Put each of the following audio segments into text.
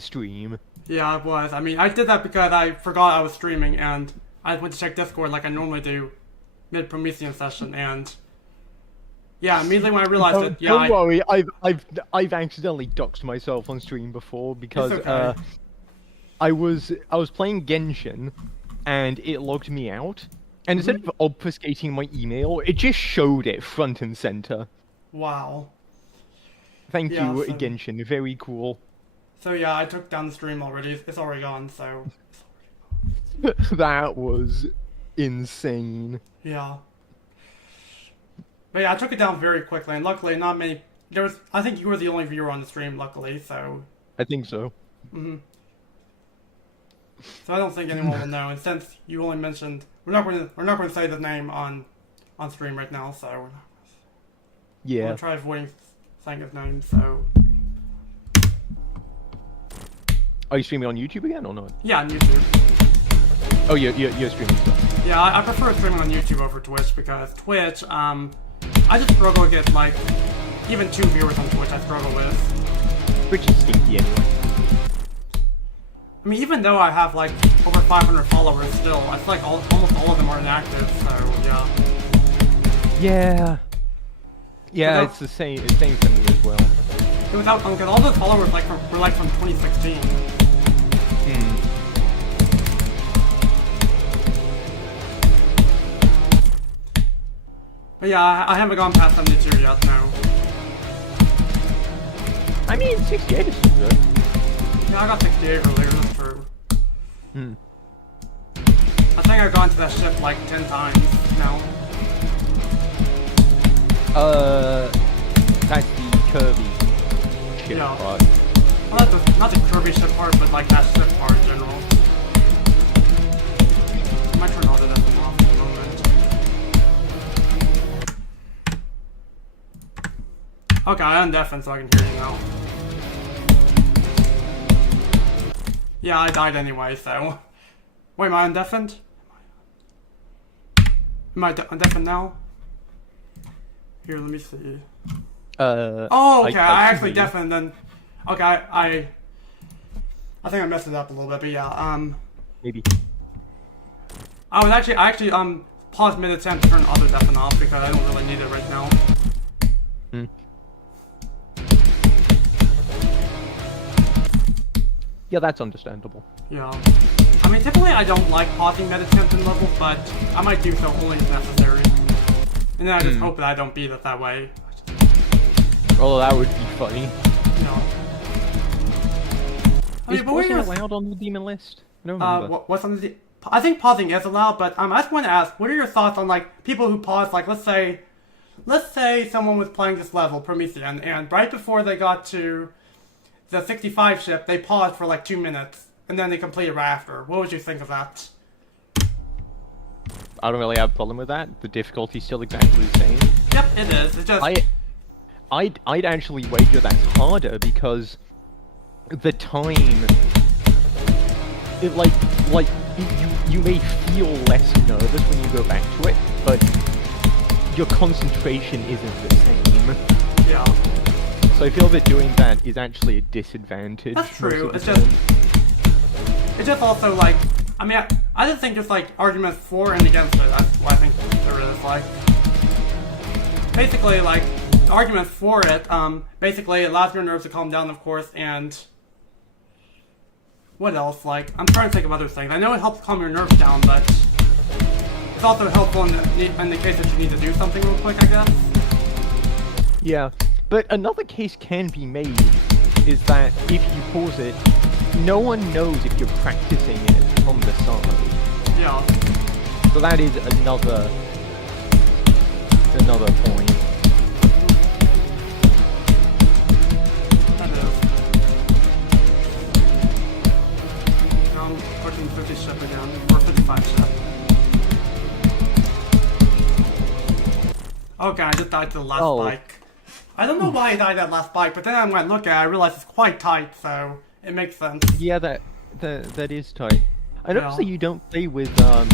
stream. Yeah, it was. I mean, I did that because I forgot I was streaming, and I went to check Discord like I normally do mid-Promethean session, and yeah, immediately when I realized it, yeah, Don't worry, I've accidentally doxed myself on stream before because it's okay. I was playing Genshin, and it logged me out, and instead of obfuscating my email, it just showed it front and center. Wow. Thank Yeah, you, so- Genshin. Very cool. So yeah, I took down the stream already. It's already gone, so That was insane. yeah. But yeah, I took it down very quickly, and luckily not many... I think you were the only viewer on the stream, luckily, so... I think so. So I don't think anyone will know, and since you only mentioned... We're not going to say the name on stream right now, so... We're Yeah. going to try avoiding saying his name, so... Are you streaming on YouTube again or not? Yeah, on YouTube. Oh, you're streaming stuff. Yeah, I prefer streaming on YouTube over Twitch, because Twitch, I just struggle to get, like, even 2 viewers on Twitch I struggle with. Which is stinky anyway. I mean, even though I have, like, over 500 followers still, I feel like almost all of them are inactive, so, yeah. Yeah. Yeah, Without- it's the same for me as well. Without because all those followers were from 2016. But yeah, I haven't gone past 72 yet, no. I mean, 68 is still good. Yeah, I got 68 earlier, that's true. Hmm. I think I've gone to that ship like 10 times now. That's the curvy ship Yeah. part. Well, not the curvy ship part, but like that ship part in general. I might turn all of this off for a moment. Okay, I undeafened so I can hear you now. Yeah, I died anyway, so... Wait, am I undeafened? Am I undeafened now? Here, let me see. Oh, okay, I actually deafened then. Okay, I think I messed it up a little bit, but yeah, Maybe. I actually paused mid-attempt to turn auto deafen off because I don't really need it right now. Hmm. Yeah, that's understandable. Yeah. I mean, typically I don't like pausing mid-attempt in levels, but I might do so only if necessary. And then I just hope that I don't beat it that way. Although that would be funny. No. I Is mean, but what are pausing your... allowed on the demon list? I don't remember. What's on the... I think pausing is allowed, but I just want to ask, what are your thoughts on, like, people who pause, like, let's say someone was playing this level, Promethean, and right before they got to the 65 ship, they paused for, like, 2 minutes, and then they completed right after. What would you think of that? I don't really have a problem with that. The difficulty's still exactly the same. Yep, it is. It's just... I'd actually wager that's harder because the time, you may feel less nervous when you go back to it, but your concentration isn't the same. Yeah. So I feel that doing that is actually a disadvantage. That's true. most of the time. It's just also, like... I mean, I just think there's, like, arguments for and against it. That's what I think there is, like... Basically, like, the argument for it, basically it allows your nerves to calm down, of course, and... What else? Like, I'm trying to think of other things. I know it helps calm your nerves down, but... It's also helpful in the case that you need to do something real quick, I guess. Yeah, but another case can be made is that if you pause it, no one knows if you're practicing it on the side. Yeah. So that is another point. That is. Now I'm pushing 50 ship again, or 55 ship. Okay, I just died to the last bike. I don't know why I died at last bike, but then when I look at it, I realize it's quite tight, so it makes sense. Yeah, that is tight. I noticed that you don't play with death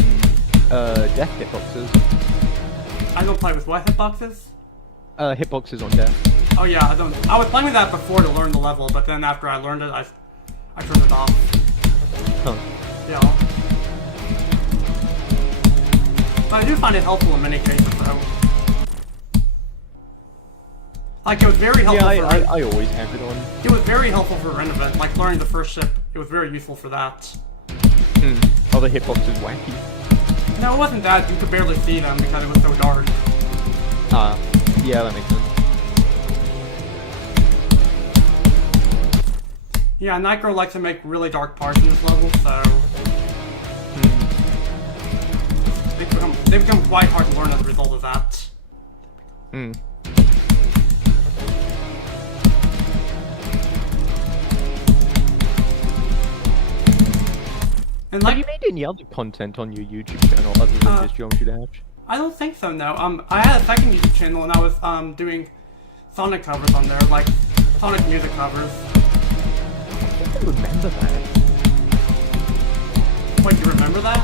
hitboxes. I don't play with what hitboxes? Hitboxes on death. Oh yeah, I don't. I was playing with that before to learn the level, but then after I learned it, I I turned it off. Huh. Yeah. But I do find it helpful in many cases, though. Like, it was very helpful Yeah, I always have it on. It was very helpful for Renovant, like learning the first ship. It was very useful for that. Oh, the hitbox is wacky. No, it wasn't that. You could barely see them because it was so dark. Yeah, that makes sense. Yeah, Nightgirl likes to make really dark parts in this level, so... They become quite hard to learn as a result of that. Hmm. And Have you made any other content on your YouTube channel other than just Geometry Dash? I don't think so, no. I had a second YouTube channel and I was doing Sonic covers on there, like Sonic music covers. I think I remember that. Wait, you remember that?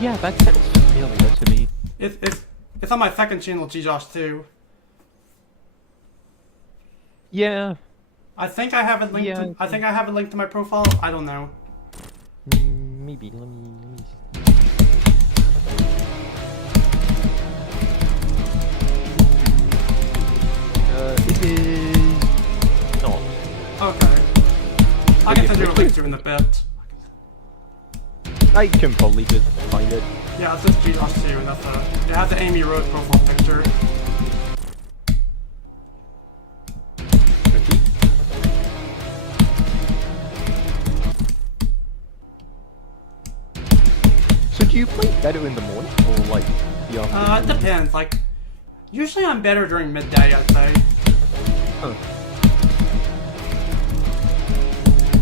Yeah, that sounds familiar to me. It's on my second channel, GJosh 2. Yeah. I think I have it linked. Yeah. I think I have it linked to my profile. I don't know. Maybe. Let me see. It is not. Okay. I can send you a link to it in a bit. I can probably just find it. Yeah, it's just GJosh 2, and it has the Amy Rose profile picture. Okay. So do you play better in the morning or like the afternoon? It depends. Like, usually I'm better during midday, I'd say. Huh.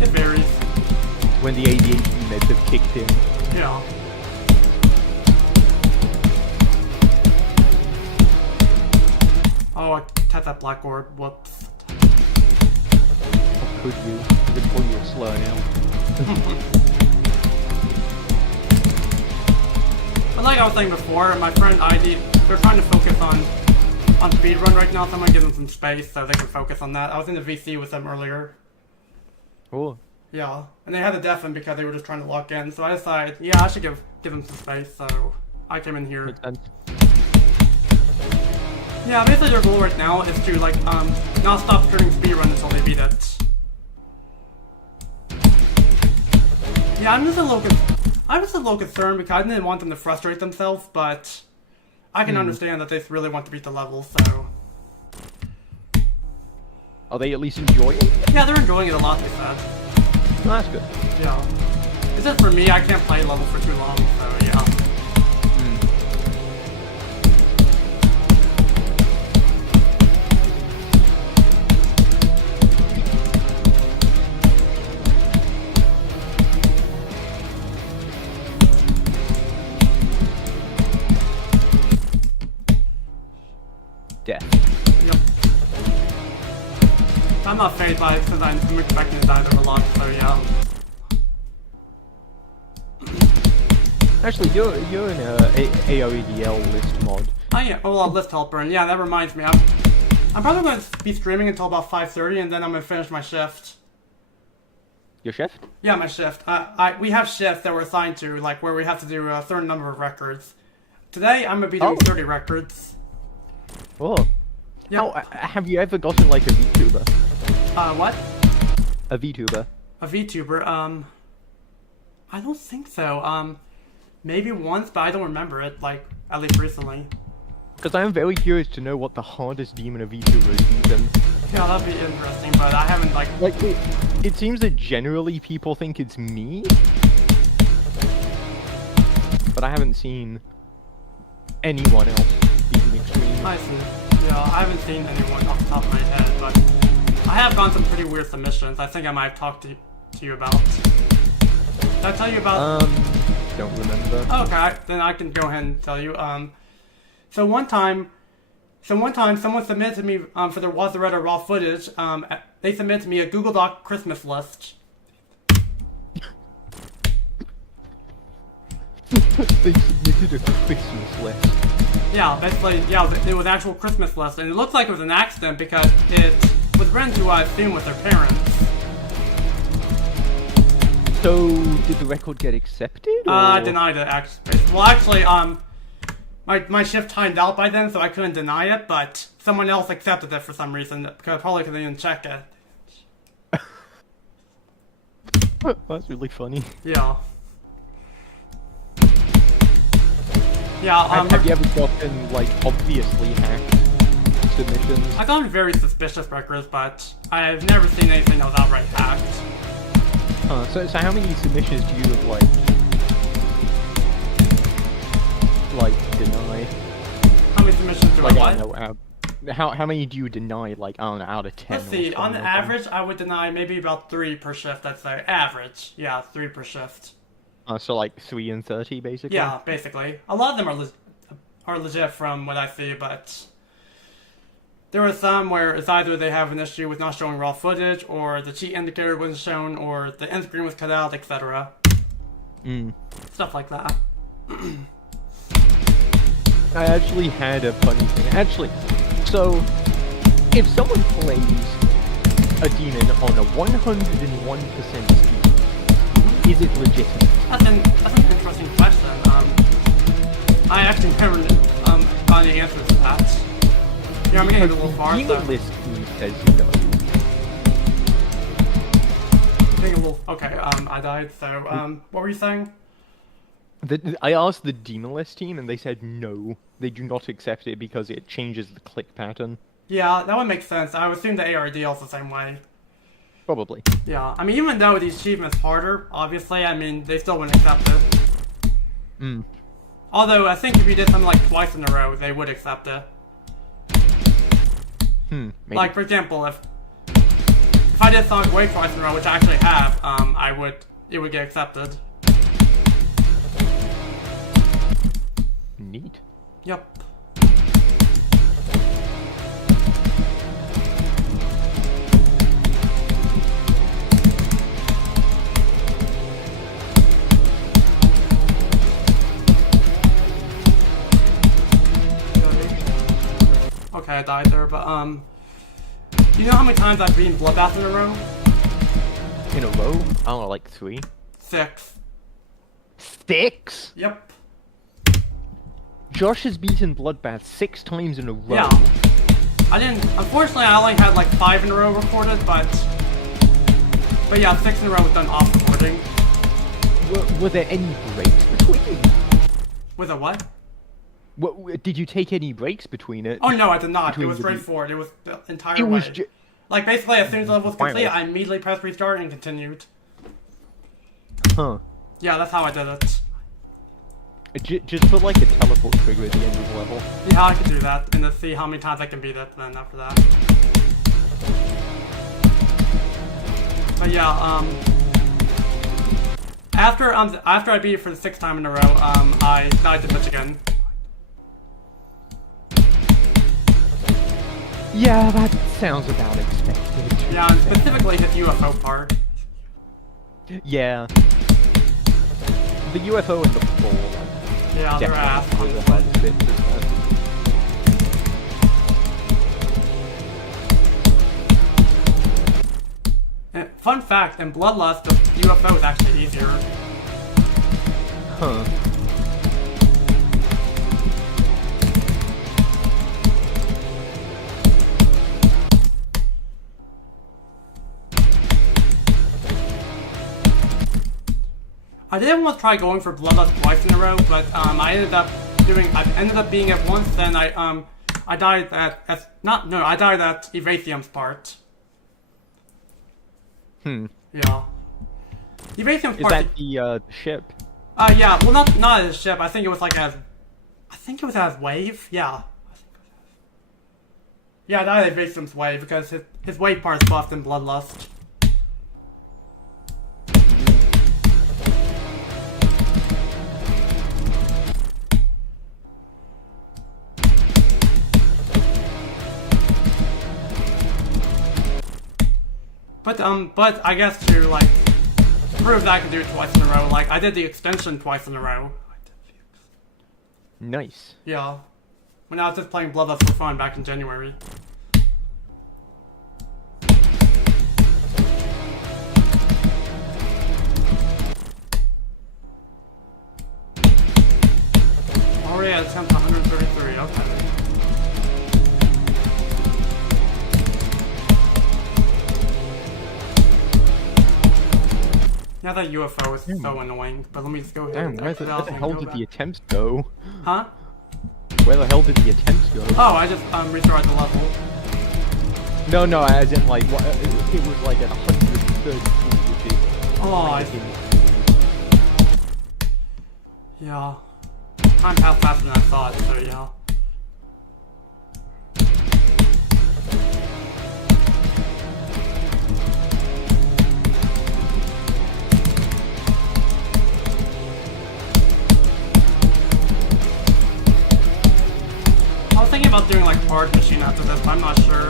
It varies. When the ADHD meds have kicked in. Yeah. Oh, I tapped that black orb. Whoops. How could you? I'm gonna call you a slur now. But like I was saying before, my friend ID, they're trying to focus on speedrun right now, so I'm gonna give them some space so they can focus on that. I was in the VC with them earlier. Oh. Yeah, and they had to deafen because they were just trying to lock in, so I decided, yeah, I should give them some space, so I came in here. Makes sense. Yeah, basically their goal right now is to, like, not stop streaming speedrun until they beat it. Yeah, I'm just a little concerned because I didn't want them to frustrate themselves, but I can understand that they really want to beat the level, so... Are they at least enjoying it? Yeah, they're enjoying it a lot, they said. Oh, that's good. Yeah. It's just for me, I can't play level for too long, so yeah. Death. Yep. I'm not phased by it because I'm expecting to die there a lot, so yeah. Actually, you're in a AOEDL list mod. Oh yeah, oh, list helper, and yeah, that reminds me, I'm probably going to be streaming until about 5:30, and then I'm going to finish my shift. Your shift? Yeah, my shift. We have shifts that we're assigned to, like, where we have to do a certain number of records. Today, I'm going to be doing 30 records. Oh. Yeah. How, have you ever gotten like a VTuber? What? A VTuber. A VTuber, I don't think so. Maybe once, but I don't remember it, like, at least recently. Because I am very curious to know what the hardest demon of VTuber is even. Yeah, that'd be interesting, but I haven't, like... It seems that generally people think it's me. But I haven't seen anyone else being extreme. I see. Yeah, I haven't seen anyone off the top of my head, but I have gone some pretty weird submissions. I think I might have talked to you about. Did I tell you about? Don't remember. Okay, then I can go ahead and tell you. So one time someone submitted to me for their Wazaretta raw footage. They submitted to me a Google Doc Christmas list. They submitted a Christmas list. Yeah, basically, yeah, it was actual Christmas list, and it looked like it was an accident because it was written to, I assume, with their parents. So, did the record get accepted? I or- denied it, actually. Well, actually, my shift timed out by then, so I couldn't deny it, but someone else accepted it for some reason, probably because they didn't check it. That's really funny. Yeah. Yeah, Have you ever gotten, like, obviously hacked submissions? I've gotten very suspicious records, but I've never seen anything that was outright hacked. So how many submissions do you have, like deny? How many submissions do Like, I I don't know, how many do you deny, like, I don't know, out of 10? Let's see, or on something? average, I would deny maybe about 3 per shift, I'd say. Average. Yeah, 3 per shift. So like 3 and 30, basically? Yeah, basically. A lot of them are legit from what I see, but there were some where it's either they have an issue with not showing raw footage, or the cheat indicator wasn't shown, or the end screen was cut out, etc. Stuff like that. I actually had a funny thing. Actually, so if someone plays a demon on a 101% speed, is it legitimate? That's an interesting question. I actually never got any answers to that. Yeah, I'm getting a little far, so... Demon list says you know. Getting a little... Okay, I died, so, what were you saying? I asked the demon list team, and they said no, they do not accept it because it changes the click pattern. Yeah, that would make sense. I would assume the ARD also the same way. Probably. Yeah, I mean, even though the achievement's harder, obviously, I mean, they still wouldn't accept it. Although, I think if you did something like twice in a row, they would accept it. Maybe. Like, for example, if I did Sonic Wave twice in a row, which I actually have, it would get accepted. Neat. Yep. Okay, I died there, but, you know how many times I've beaten Bloodbath in a row? In a row? I don't know, like 3? 6. 6? Yep. Josh has beaten Bloodbath 6 times in a row. Yeah. Unfortunately, I only had like 5 in a row recorded, but yeah, 6 in a row was done off recording. Were there any breaks between? With a what? Did you take any breaks between it? Oh no, I did not. It Between was the straightforward. It was the entire It was way. Like, basically, as soon as the level was complete, Finally. I immediately pressed restart and continued. Huh. Yeah, that's how I did it. Just put like a teleport trigger at the end of the level. Yeah, I could do that, and then see how many times I can beat it then after that. But yeah, after I beat it for the 6th time in a row, I died to Michigan. Yeah, that sounds about expected. Yeah, and specifically his UFO part. Yeah. The UFO and the ball. Yeah, they're ass. Definitely the hardest bits of that. And fun fact, in Bloodlust, the UFO is actually easier. Huh. I did want to try going for Bloodlust twice in a row, but I ended up being at once. Then I died I died at Evasium's part. Yeah. Evasium's Is part. that the ship? Yeah. Well, not as a ship. I think it was like as. I think it was as wave. Yeah. Yeah, I died at Evasium's wave because his wave part's buffed in Bloodlust. But I guess to like prove that I can do it twice in a row, like I did the extension twice in a row. Nice. Yeah. When I was just playing Bloodlust for fun back in January. at attempt 133, okay. Yeah, that UFO is so annoying, but let me just go ahead Damn, and where the hell did the attempts go? Huh? Where the hell did the attempts go? Oh, I just restarted the level. No, as in like, what, it was like at 130 which is... Oh, I see. Yeah. Time passed faster than I thought, so yeah. I was thinking about doing like hard machine after this, but I'm not sure.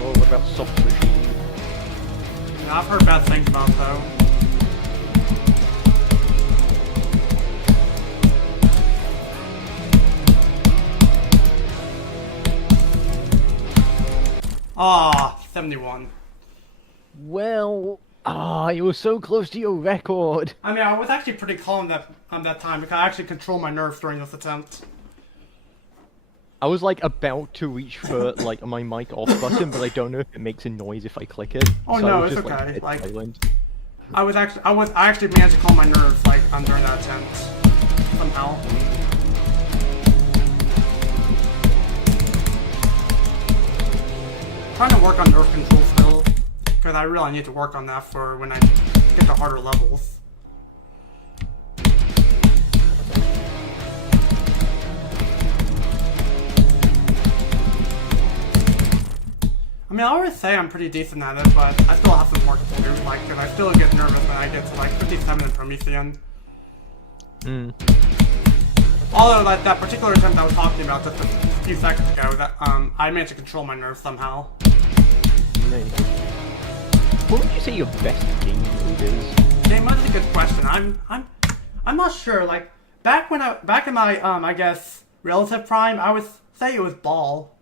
Oh, what about soft machine? Yeah, I've heard bad things about it, though. Ah, 71. Well, you were so close to your record. I mean, I was actually pretty calm that time because I actually controlled my nerves during this attempt. I was like about to reach for like my mic off button, but I don't know if it makes a noise if I click it. Oh so no, I was it's just, okay. Like, silent. I actually managed to calm my nerves like during that attempt somehow. Trying to work on nerve control still, because I really need to work on that for when I get to harder levels. I mean, I always say I'm pretty decent at it, but I still have some work to do, like, because I still get nervous when I get to, like, 57 in Promethean. Although, like, that particular attempt I was talking about just a few seconds ago, that, I managed to control my nerves somehow. Nice. What would you say your best game mode is? Game mode is a good question. I'm not sure, like, back in my, I guess, relative prime, I would say it was ball.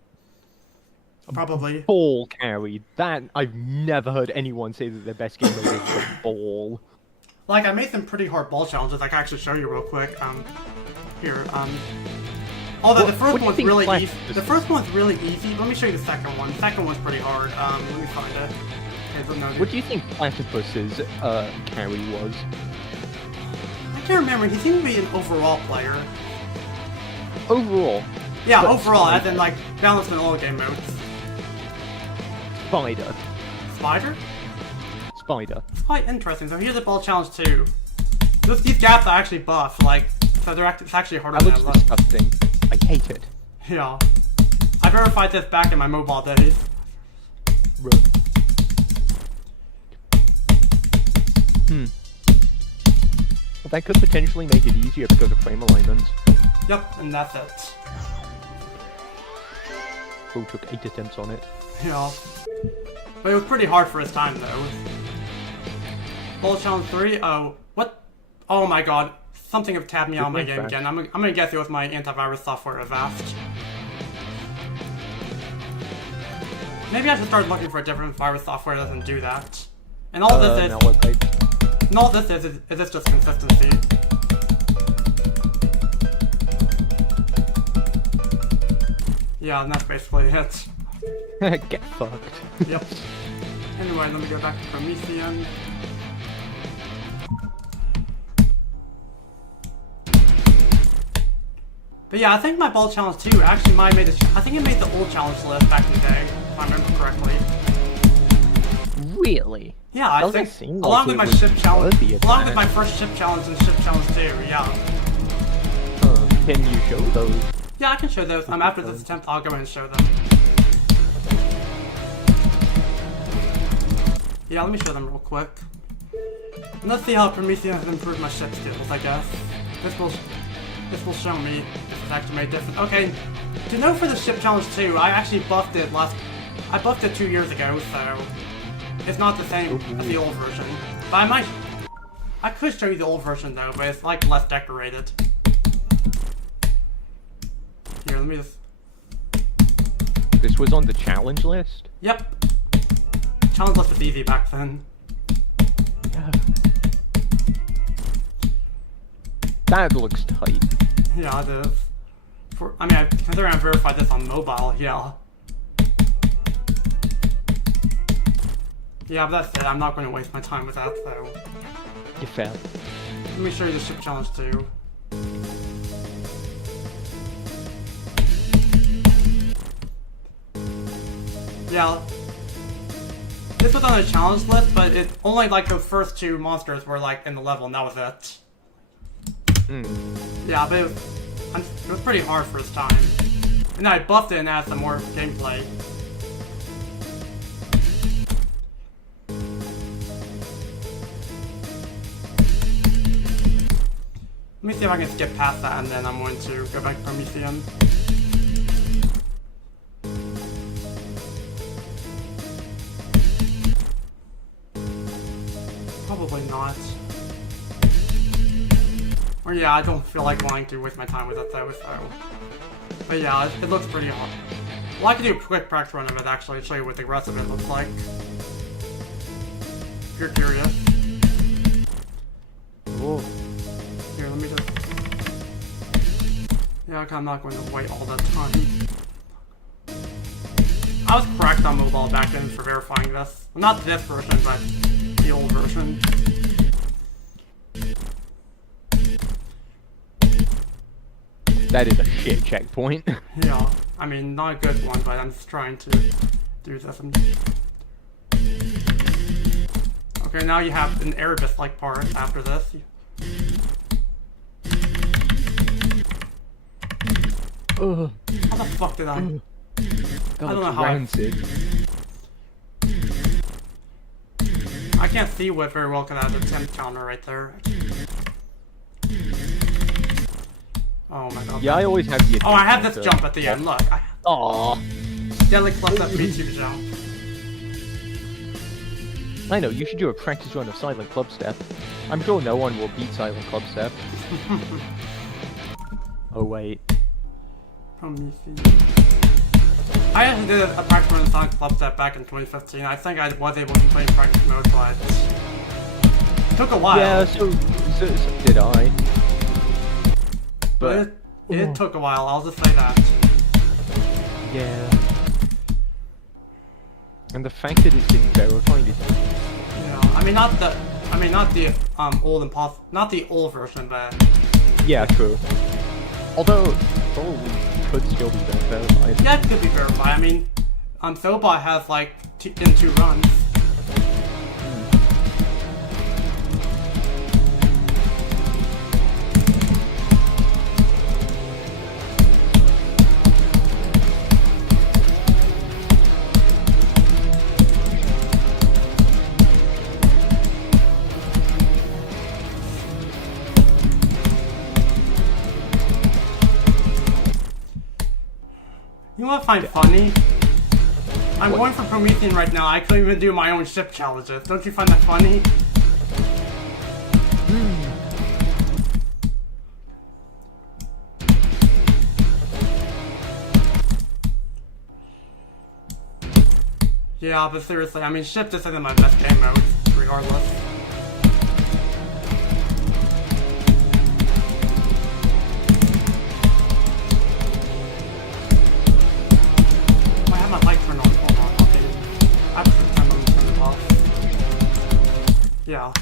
Probably. Ball carry. That, I've never heard anyone say that their best game mode is the ball. Like, I made some pretty hard ball challenges I can actually show you real quick. Here, although the first one's really easy. The first one's really easy. Let me show you the second one. The second one's pretty hard. Let me find it. Okay, so no, what do you think Platypus's carry was? I can't remember. He seemed to be an overall player. Overall? Yeah, overall, as in, like, balanced in all game modes. Spider. Spider? Spider. It's quite interesting. So here's a ball challenge too. These gaps are actually buff, like, so it's actually harder That than looks I look. disgusting. I hate it. Yeah. I verified this back in my mobile days. Well, that could potentially make it easier because of frame alignments. Yep, and that's it. Who took 8 attempts on it. Yeah. But it was pretty hard for his time, though. Ball challenge 3? Oh, what? Oh my god. Something have tabbed me out of my game again. I'm gonna guess it was my antivirus software, Avast. Maybe I should start looking for a different virus software that doesn't do that. And all this is... And all this is this just consistency. Yeah, and that's basically it. Get fucked. Yep. Anyway, let me go back to Promethean. But yeah, I think my ball challenge too actually I think it made the old challenge list back in the day, if I remember correctly. Really? Yeah, I think along with my ship challenge, along with my first ship challenge and ship challenge too. Yeah. Can you show those? Yeah, I can show those. After this attempt, I'll go in and show them. Yeah, let me show them real quick. And let's see how Promethean has improved my ship skills, I guess. This will show me if it's actually made difference. Okay, to know for the ship challenge too, I actually buffed it I buffed it 2 years ago, so it's not the same as the old version. But I could show you the old version though, but it's like less decorated. Here, let me just... This was on the challenge list? Yep. Challenge list was easy back then. Yeah. That looks tight. Yeah, it is. Considering I verified this on mobile, yeah. Yeah, but that's it. I'm not going to waste my time with that, so... You failed. Let me show you the ship challenge, too. Yeah. This was on the challenge list, but it only, like, those first two monsters were, like, in the level, and that was it. Yeah, but it was pretty hard first time. And I buffed it and added some more gameplay. Let me see if I can skip past that, and then I'm going to go back to Promethean. Probably not. Or yeah, I don't feel like wanting to waste my time with it though, so... But yeah, it looks pretty hard. Well, I could do a quick practice run of it actually, show you what the rest of it looks like. If you're curious. Oh. Here, let me just... Yeah, okay, I'm not going to wait all that time. I was correct on mobile back then for verifying this. Well, not this version, but the old version. That is a shit checkpoint. Yeah, I mean, not a good one, but I'm just trying to do this. Okay, now you have an Erebus-like part after this. Ugh. How the fuck did I... That I don't know looks how rancid. I can't see what very well because I have the 10 counter right there. Oh my god. Yeah, I always have the... Oh, I have this jump at the end, look. Aww. Deadly Club that beats you jump. I know, you should do a practice run of Silent Club Step. I'm sure no one will beat Silent Club Step. Oh wait. Promethean. I actually did a practice run of Silent Club Step back in 2015. I think I was able to play in practice mode, but... It took a while. Yeah, so did I. But it took a while, I'll just say that. Yeah. And the fact that it's been verified is... Yeah, I mean not the not the old version, but... Yeah, true. Although, probably could still be verified. Yeah, it could be verified. I mean, Sobot has like in 2 runs. You know what I find funny? I'm going for Promethean right now. I couldn't even do my own ship challenges. Don't you find that funny? Yeah, but seriously, I mean, ship just isn't my best game mode, regardless. My light turned on. Hold on, I'll take it. I have to turn it off. Yeah.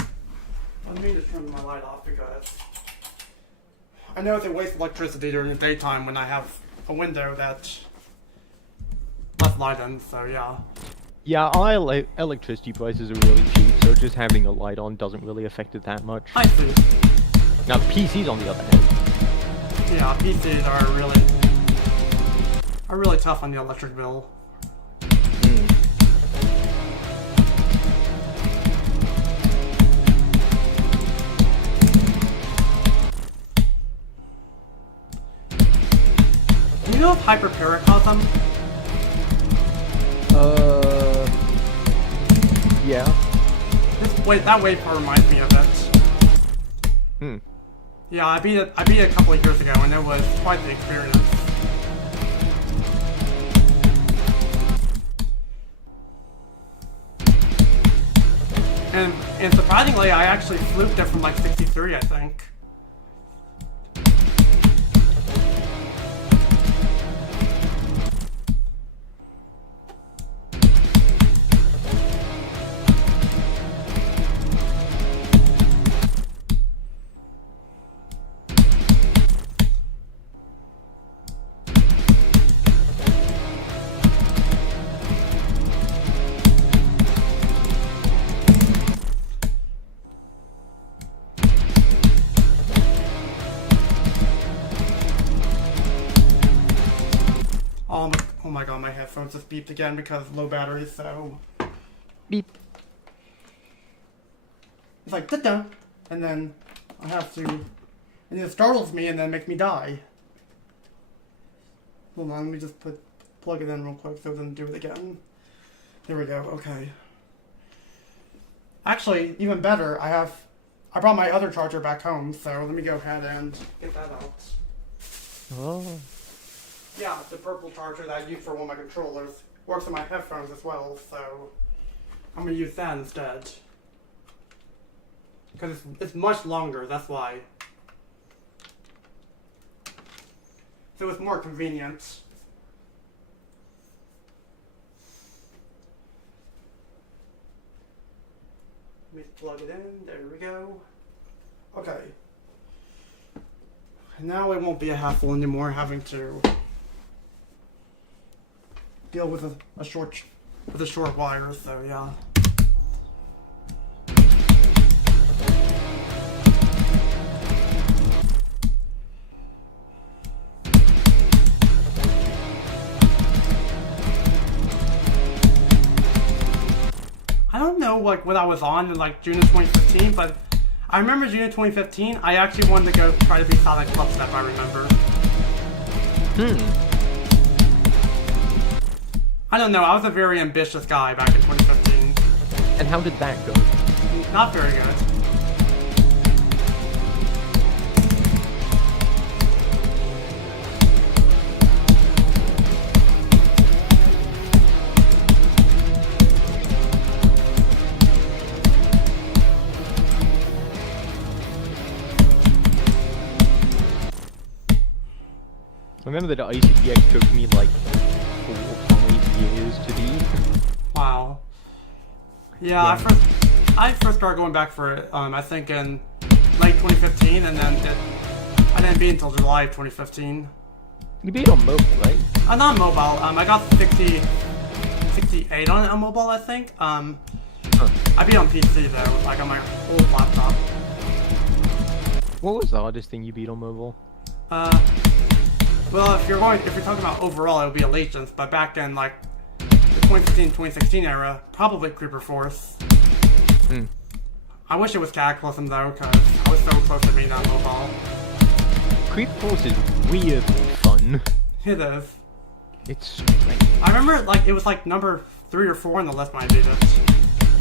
Let me just turn my light off because I know it's a waste of electricity during the daytime when I have a window that less light in, so yeah. Yeah, electricity prices are really cheap, so just having a light on doesn't really affect it that much. I see. Now, PCs on the other hand. Yeah, PCs are really tough on the electric bill. Do you know of hyperparacosm? Yeah. That wave part reminds me of it. Yeah, I beat it a couple of years ago, and it was quite the experience. And surprisingly, I actually fluked it from like 63, I think. headphones just beeped again because low battery, so... Beep. It's like, da-da! And then I have to... And it startles me and then makes me die. Hold on, let me just plug it in real quick so it doesn't do it again. There we go, okay. Actually, even better, I brought my other charger back home, so let me go ahead and get that out. Oh. Yeah, the purple charger that I use for one of my controllers works on my headphones as well, so I'm gonna use that instead. Because it's much longer, that's why. So it's more convenient. Let me plug it in, there we go. Okay. Now it won't be a hassle anymore having to deal with a short wire, so yeah. I don't know like what I was on in like June of 2015, but I remember June of 2015, I actually wanted to go try to be Sonic Clubstep, I remember. I don't know, I was a very ambitious guy back in 2015. And how did that go? Not very good. I remember that ICDX took me like 4 or 5 years to beat. Wow. Yeah, I first started going back for it, I think in late 2015, and then I didn't beat until July of 2015. You beat on mobile, right? Not mobile, I got 68 on it on mobile, I think. I beat on PC though, like on my old laptop. What was the hardest thing you beat on mobile? Well, if you're talking about overall, it would be Allegiance, but back in like the 2015-2016 era, probably Creeper Force. I wish it was Cataclysm though, because I was so close to being on mobile. Creep Force is weirdly fun. It is. It's strange. I remember like it was like number 3 or 4 on the list when I beat it.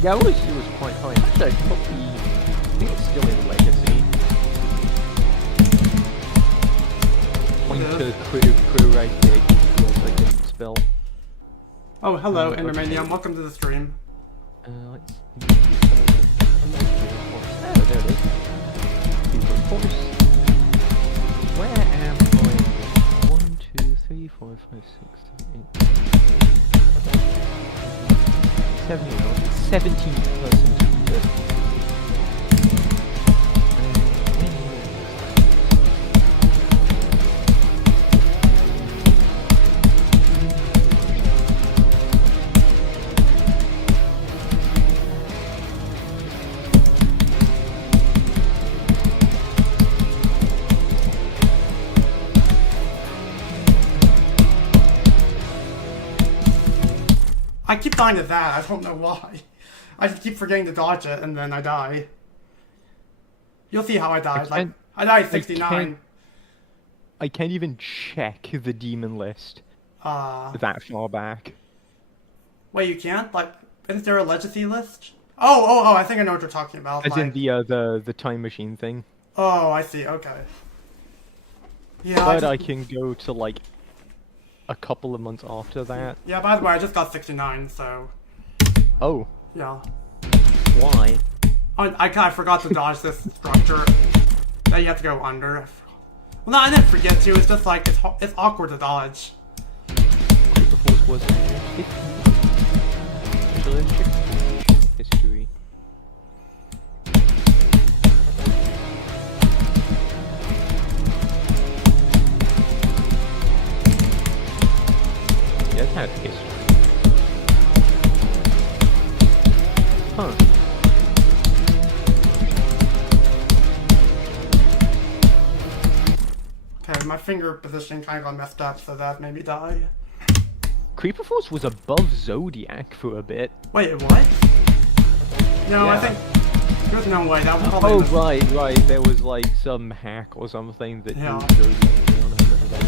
Yeah, it was quite high. Actually, I think it's still in Legacy. Point to crew right there. Feels like a spell. Oh, hello, Endermanium. Welcome to the stream. Let's oh, there it is. Creeper Force. Where am I? 1, 2, 3, 4, 5, 6, 7, 8. 17th person to beat it. I keep dying to that, I don't know why. I just keep forgetting to dodge it, and then I die. You'll see how I died. Like, I died 69. I can't even check the demon list that far back. Wait, you can't? Like, isn't there a legacy list? Oh, I think I know what you're talking about. As like... in the time machine thing. Oh, I see, okay. Yeah, But I can go to, like, a couple of months after that. Yeah, by the way, I just got 69, so... Oh. Yeah. Why? I forgot to dodge this structure that you have to go under. Well, no, I didn't forget to, it's just like, it's awkward to dodge. Creeper Force was 50. History. Yeah, it's had history. Huh. Okay, my finger position kind of got messed up, so that made me die. Creeper Force was above Zodiac for a bit. Wait, what? No, I Yeah. think there's no way. That was probably Oh, in the- right. There was like some hack or something that Yeah. moved Zodiac down. I remember that.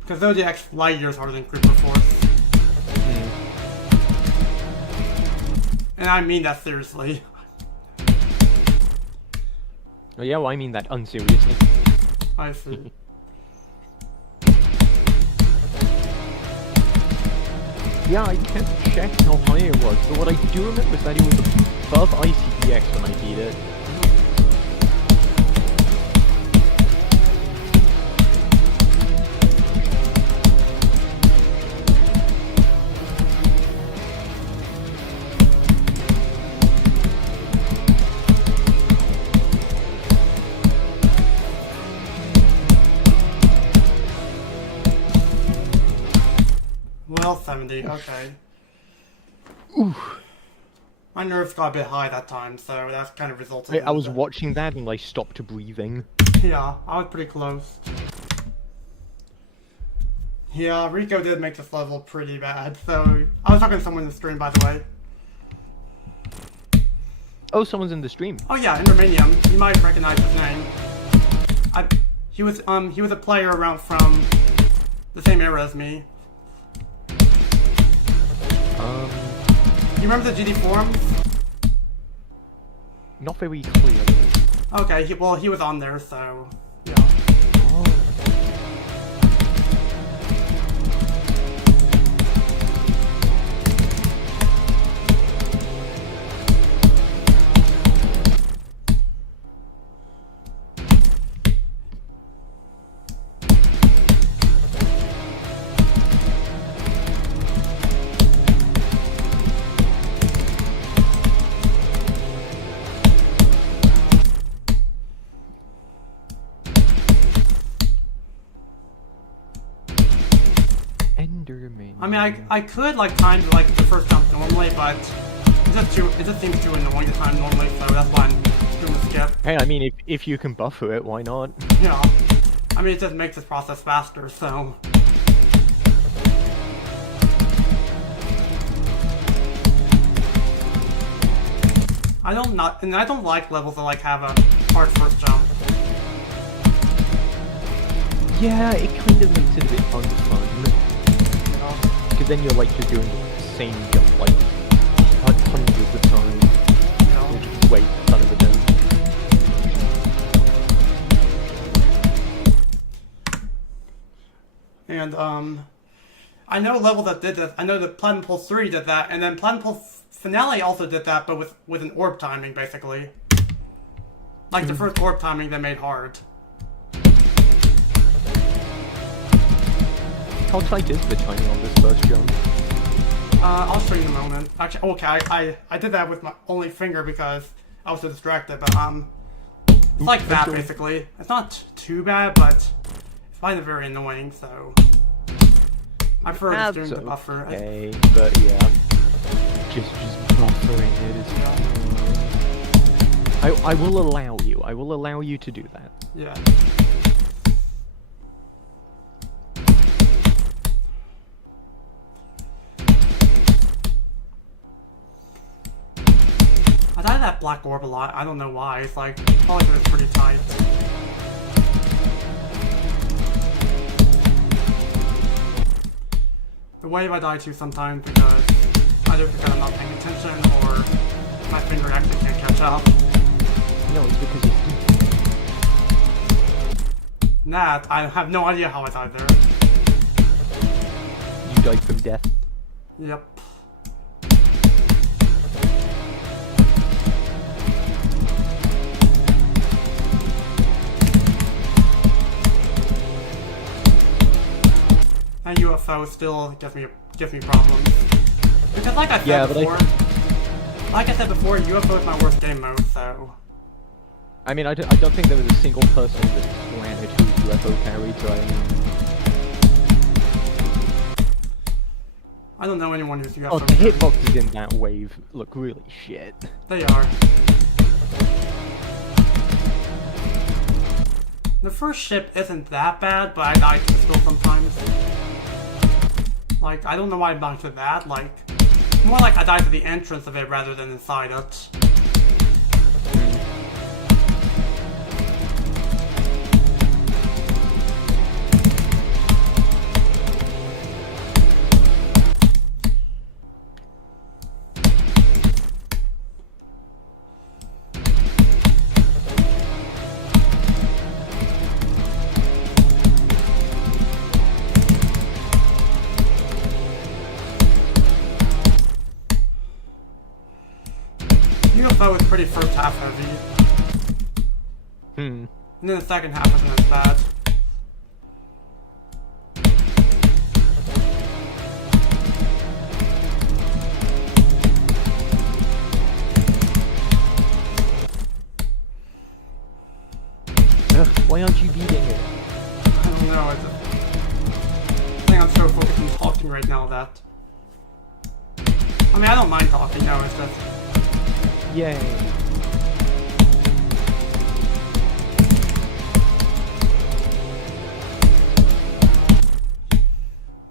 Because Zodiac's light years harder than Creeper Force. And I mean that seriously. Oh, yeah, well, I mean that unseriously. I see. Yeah, I can't check how high it was, but what I do remember is that it was above ICDX when I beat it. Well, 70, okay. Oof. My nerves got a bit high that time, so that's kind of resulted I was in watching that and I stopped breathing. Yeah, I was pretty close. Yeah, Rico did make this level pretty bad, so... I was talking to someone in the stream, by the way. Oh, someone's in the stream. Oh yeah, Interminium. You might recognize his name. He was a player around from the same era as me. You remember the GD forums? Not very clear. Okay, he was on there, so yeah. Oh. Enderman. I mean, I could like time like the first jump normally, but it just seems too annoying to time normally, so that's why I'm doing the skip. Hey, I mean, if you can buffer it, why not? Yeah, I mean it just makes this process faster, so. I don't like levels that like have a hard first jump. Yeah, it kind of makes it a bit unfun. You know? Because then you're like just doing the same jump like hundreds of times. You know? You're just wait a ton of the jump. And I know a level that did this. I know that Platinum Pulse 3 did that, and then Platinum Pulse Finale also did that, but with an orb timing basically. Like the first orb timing they made hard. How tight is the timing on this first jump? I'll show you in a moment. Actually, okay, I did that with my only finger because I was so distracted, but it's like that basically. It's not too bad, but it's kind of very annoying, so I prefer just doing the buffer. Okay, but yeah, just buffering it is. I will allow you to do that. Yeah. I died that black orb a lot. I don't know why. It's like, probably because it's pretty tight. The wave I die to sometimes because either because I'm not paying attention or my finger actually can't catch up. No, it's because you're stupid. That, I have no idea how I died there. You died from death. Yep. And UFO still gives me problems. Because like I said before, like I said before, UFO is my worst game mode, so. I mean, I don't think there was a single person on this planet who's UFO carried, so I don't know anyone who's UFO Oh, the hitboxes in that wave look really shit. They are. The first ship isn't that bad, but I die to it still sometimes. Like, I don't know why I died to that. Like, more like I died to the entrance of it rather than inside it. UFO is pretty first half heavy. And then the second half isn't as bad. Ugh, why aren't you beating it? I don't know, I think I'm so focused on talking right now that... I mean, I don't mind talking, no, it's just... Yay.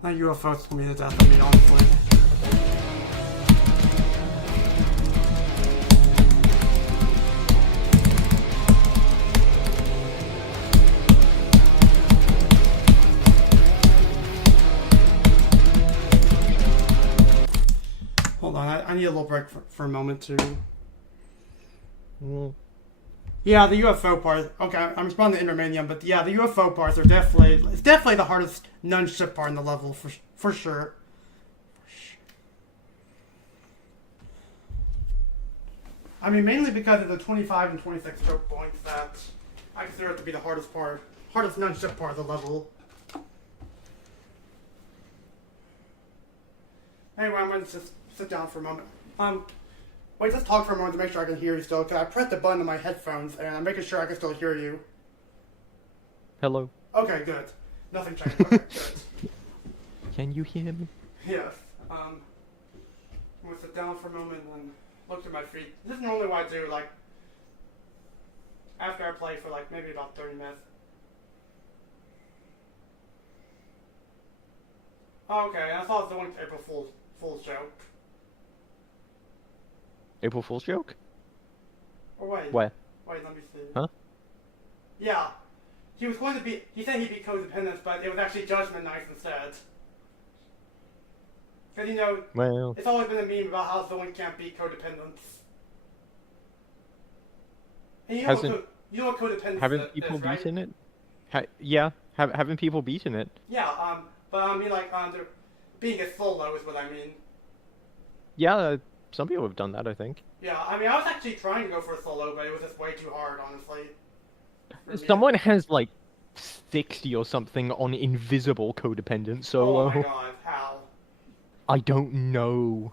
That UFO told me to death of me, honestly. Hold on, I need a little break for a moment too. Yeah, the UFO part. Okay, I'm responding to Intermanium, but yeah, the UFO parts are it's definitely the hardest non-ship part in the level for sure. I mean, mainly because of the 25 and 26 choke points that I consider it to be the hardest non-ship part of the level. Anyway, I'm gonna just sit down for a moment. Wait, let's talk for a moment to make sure I can hear you still, because I pressed the button on my headphones, and I'm making sure I can still hear you. Hello. Okay, good. Nothing changed. Okay, good. Can you hear me? Yes. I'm gonna sit down for a moment and look at my feet. This is normally what I do, like, after I play for, like, maybe about 30 minutes. Oh, okay, I thought it was the one April Fool's joke. April Fool's joke? Or wait. Where? Wait, let me see. Huh? Yeah. He said he'd be codependent, but it was actually Judgment Night instead. Because, you know, Well, it's always been a meme about how someone can't be codependent. And you know what codependence haven't is, people right? beaten it? Yeah, haven't people beaten it? Yeah, but I mean, like, being a solo is what I mean. Yeah, some people have done that, I think. Yeah, I mean, I was actually trying to go for a solo, but it was just way too hard, honestly. Someone has like 60 or something on invisible codependent solo. Oh my god, how? I don't know.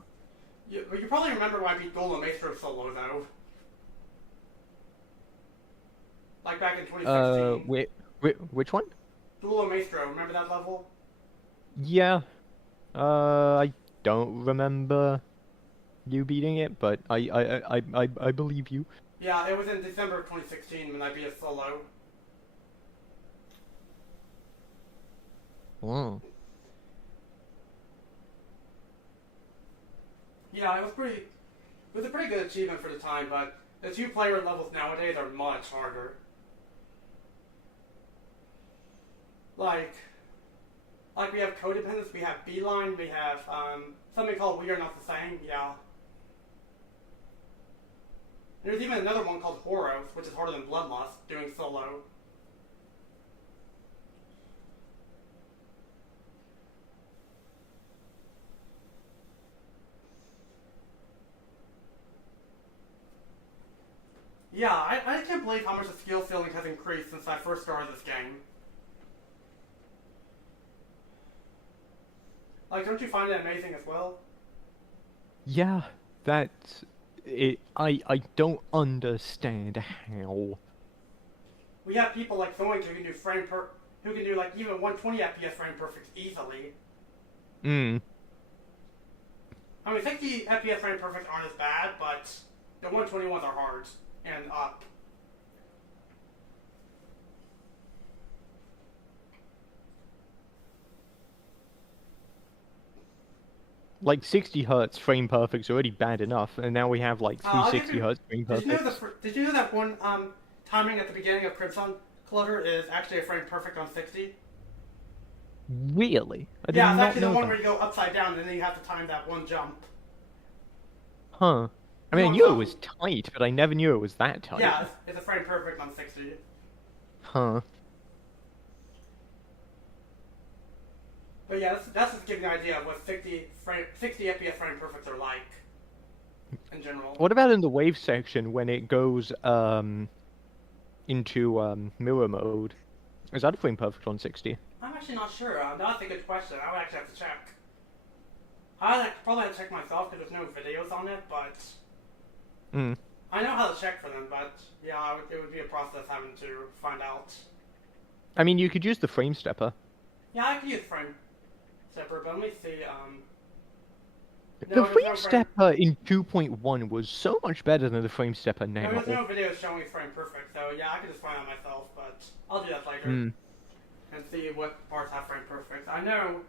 But you probably remember when I beat Golem Maestro solo, though. Like back in 2016. Which one? Golem Maestro, remember that level? Yeah. I don't remember you beating it, but I believe you. Yeah, it was in December of 2016 when I beat a solo. Oh. Yeah, it was a pretty good achievement for the time, but the 2-player levels nowadays are much harder. Like we have Codependence, we have Beeline, we have something called We Are Not the Same, yeah. There's even another one called Horos, which is harder than Bloodlust, doing solo. Yeah, I can't believe how much the skill ceiling has increased since I first started this game. Like, don't you find it amazing as well? Yeah, that's it. I don't understand how. We have people like Zoink who can do like even 120 FPS frame perfect easily. Hmm. I mean, 60 FPS frame perfect aren't as bad, but the 120 ones are hard and up. Like 60 hertz frame perfect's already bad enough, and now we have like I'll give 360 you- hertz frame Did you know perfect. did you know that one timing at the beginning of Crimson Clutter is actually a frame perfect on 60? Really? I did Yeah, it's not actually the know one that. where you go upside down and then you have to time that one jump. Huh. I mean, I knew it was tight, but I never knew it was that tight. Yeah, it's a frame perfect on 60. Huh. But yeah, that's just giving you an idea of what 60 FPS frame perfects are like in general. What about in the wave section when it goes into mirror mode? Is that a frame perfect on 60? I'm actually not sure. That's a good question. I would actually have to check. I probably have to check myself because there's no videos on it, but I know how to check for them. But yeah, it would be a process having to find out. I mean, you could use the frame stepper. Yeah, I could use frame stepper, but let me see. The there's frame no stepper in 2.1 was so much better than the frame stepper now. There's no videos showing frame perfect, so yeah, I could just find out myself. But I'll do that later and see what parts have frame perfect. I know.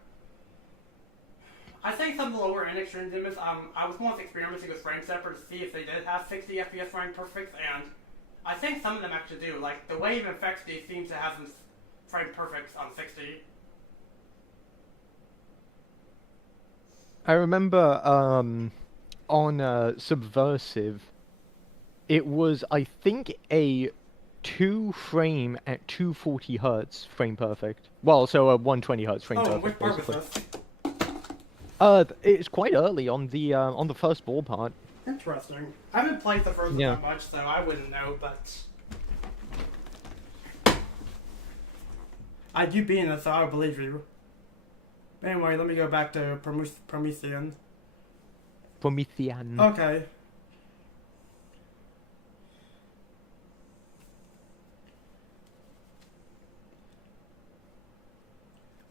I think some of the lower end extreme limits. I was once experimenting with frame stepper to see if they did have 60 FPS frame perfect, and I think some of them actually do. Like the Wave and FXD seems to have some frame perfects on 60. I remember on Subversive, it was, I think, a 2 frame at 240 hertz frame perfect. Well, so a 120 hertz frame Oh, perfect. which part was basically. this? It's quite early on the first ball part. Interesting. I haven't played the first one Yeah. that much, so I wouldn't know, but I do be in it, so I believe you. But anyway, let me go back to Promethean. Promethean. Okay.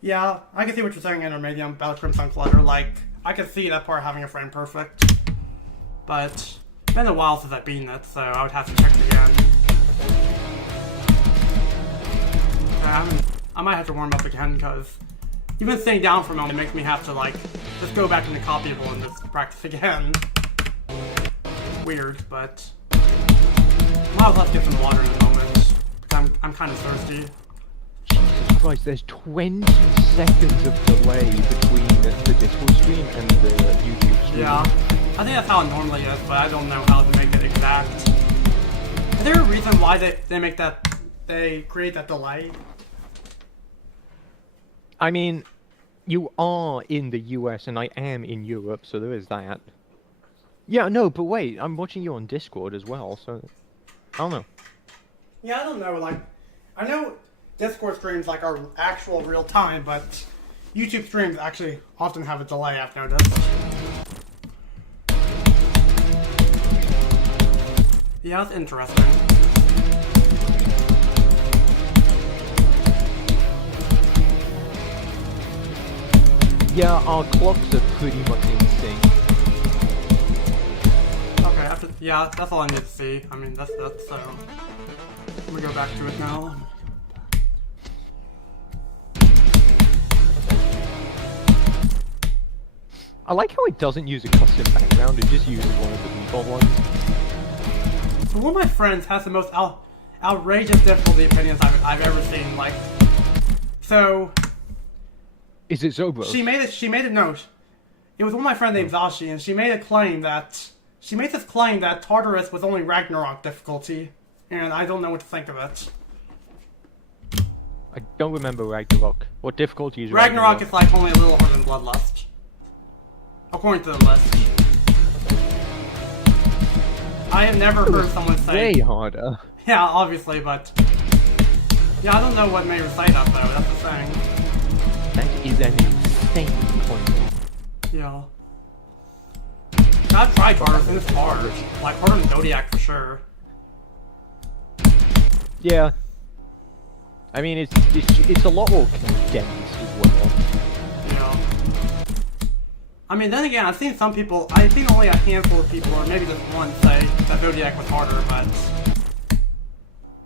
Yeah, I can see what you're saying, Intermedium, about Crimson Clutter. Like, I can see that part having a frame perfect. But it's been a while since I've beaten it, so I would have to check it again. Okay, I might have to warm up again, because even sitting down for a moment makes me have to, like, just go back into Copyable and just practice again. Weird, but might as well get some water in a moment, because I'm kind of thirsty. Jesus Christ, there's 20 seconds of delay between the Discord stream and the YouTube stream. Yeah, I think that's how it normally is, but I don't know how to make it exact. Is there a reason why they create that delay? I mean, you are in the US and I am in Europe, so there is that. Yeah, no, but wait, I'm watching you on Discord as well, so I don't know. Yeah, I don't know, like, I know Discord streams, like, are actual real time, but YouTube streams actually often have a delay, I've noticed. Yeah, that's interesting. Yeah, our clocks are pretty much in sync. Okay, yeah, that's all I need to see. I mean, that's so. Let me go back to it now. I like how it doesn't use a custom background, it just uses one of the default ones. So one of my friends has the most outrageous difficulty opinions I've ever seen. Like, so Is it Zobros? she made a note. It was one of my friends named Zashi, and she made this claim that Tartarus was only Ragnarok difficulty, and I don't know what to think of it. I don't remember Ragnarok. What difficulty is Ragnarok is like only a little harder than Bloodlust, according to the list. I have never heard someone say. way harder. Yeah, obviously, but yeah, I don't know what made her say that though. That's the thing. That is an insane claim. Yeah. I've tried Tartarus and it's hard. Like harder than Zodiac for sure. Yeah. I mean, it's a lot more condensed as well. Yeah. I mean, then again, I've seen only a handful of people, or maybe just one, say that Zodiac was harder, but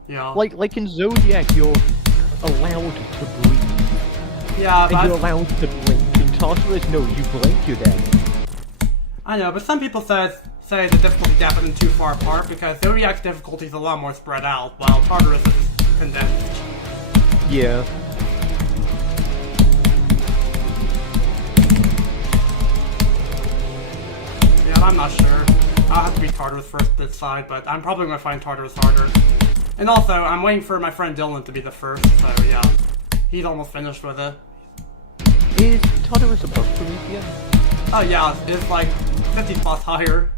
yeah. Like in Zodiac, you're allowed to breathe. Yeah, And but you're allowed to blink. In Tartarus, no, you blink, you're dead. I know, but some people say the difficulty gap isn't too far apart because Zodiac's difficulty is a lot more spread out, while Tartarus is condensed. Yeah. Yeah, I'm not sure. I'll have to beat Tartarus first to decide, but I'm probably going to find Tartarus harder. And also, I'm waiting for my friend Dylan to be the first, so yeah. He's almost finished with it. Is Tartarus above Promethean? Oh yeah, it's like 50 plus higher.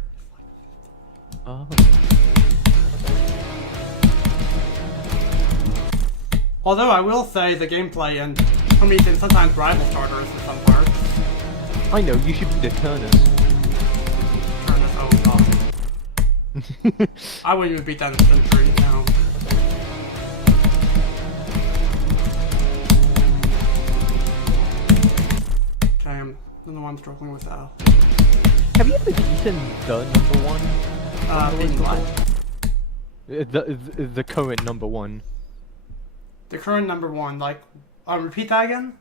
Oh. Although I will say the gameplay in Promethean sometimes rivals Tartarus in some parts. I know, you should be the Turnus. Turnus, oh god. I wouldn't even beat that in Century, no. Okay, I don't know why I'm struggling with that. Have you ever beaten the number one? Beaten what? The current number one. The current number one, like, repeat that again?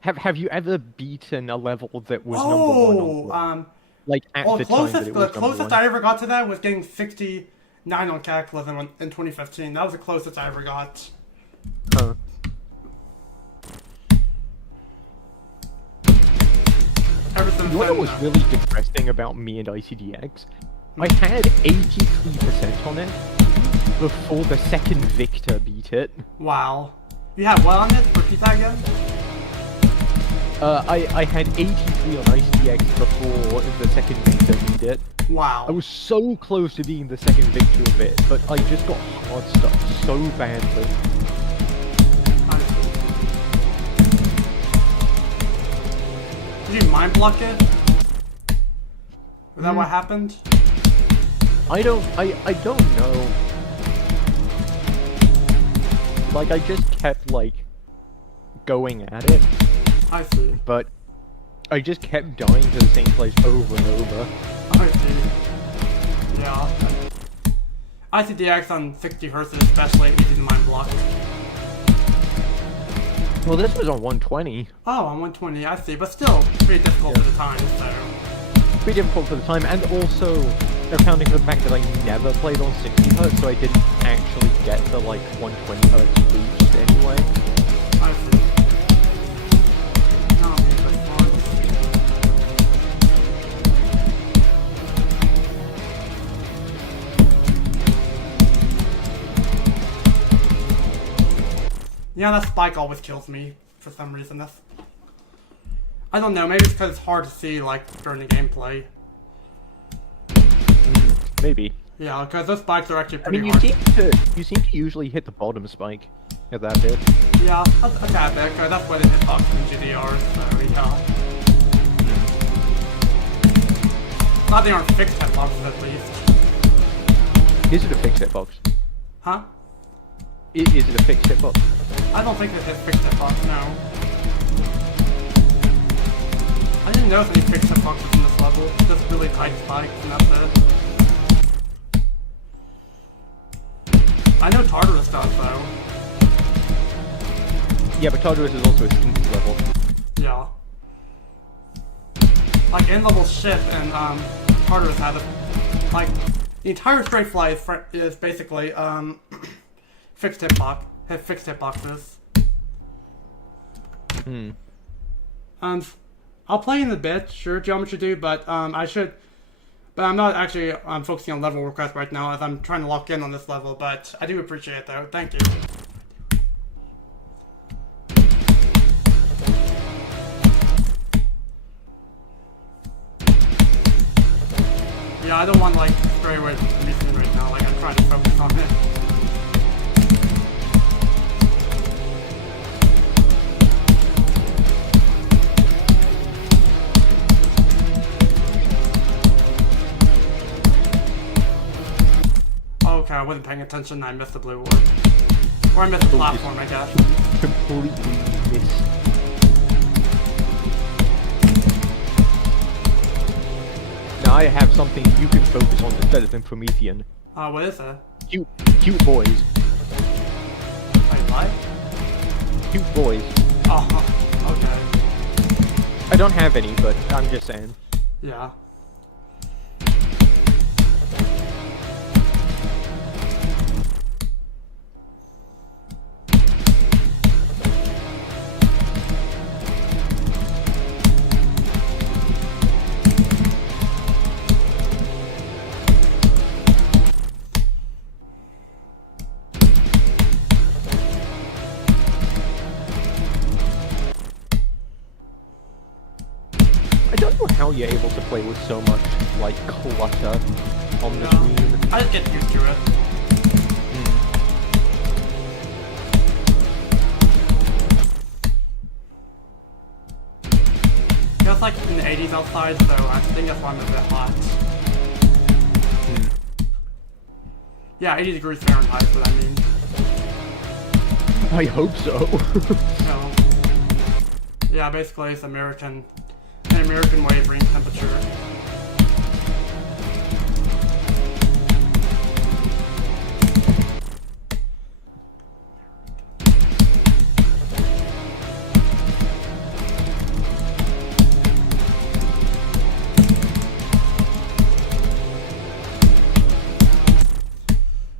Have you ever beaten a level that was number one? Like at the time that it was the closest I ever got to that was getting 69 on Cataclysm in 2015. That was the closest I ever got. Huh. Ever since You know what was really depressing about me and ICDX? I had 83% on it before the second Victor beat it. Wow. You had what on it? Repeat that again? I had 83 on ICDX before the second Victor beat it. Wow. I was so close to being the second Victor of it, but I just got hard stuck so badly. I see. Did you mind block it? Is that what happened? I don't know. Like, I just kept, like, going at it, I see. but I just kept dying to the same place over and over. I see. Yeah. ICDX on 60 Hz especially easy to mind block. Well, this was on 120. Oh, on 120, I see. But still, pretty difficult for the time, so... Pretty difficult for the time, and also accounting for the fact that I never played on 60 Hz, so I didn't actually get the, like, 120 Hz boost anyway. I see. No, that's fine. Yeah, that spike always kills me for some reason. I don't know, maybe it's because it's hard to see, like, during the gameplay. Maybe. Yeah, because those spikes are actually I pretty mean, hard. you seem to usually hit the bottom spike at that bit. Yeah, a tad bit, because that's where they hit box and GDR, so yeah. Glad they aren't fixed hitboxes at least. Is it a fixed hitbox? Huh? Is it a fixed hitbox? I don't think they hit fixed hitbox, no. I didn't notice any fixed hitboxes in this level, just really tight spikes, and that's it. I know Tartarus does, though. Yeah, but Tartarus is also a stinky level. Yeah. Like, end-level ship and, Tartarus had it. Like, the entire straight fly is basically, fixed hitboxes. I'll play in a bit, sure, Geometry do, but I'm not actually focusing on level request right now as I'm trying to lock in on this level, but I do appreciate it though, thank you. Yeah, I don't want like stray away from the mission right now, like I'm trying to focus on it. Okay, I wasn't paying attention, I missed the blue orb. Or I missed the platform, I guess. Completely missed. Now I have something you can focus on that's better than Promethean. What is it? Cute boys. Wait, what? Cute boys. Oh, okay. I don't have any, but I'm just saying. Yeah. don't know how you're able to play with so much, like, clutter on the screen. I just get used to it. It's like in the 80s outside, so I think that's why I'm a bit hot. Yeah, 80 degrees Fahrenheit is what I mean. I hope so. So, yeah, basically it's an American wave ring temperature.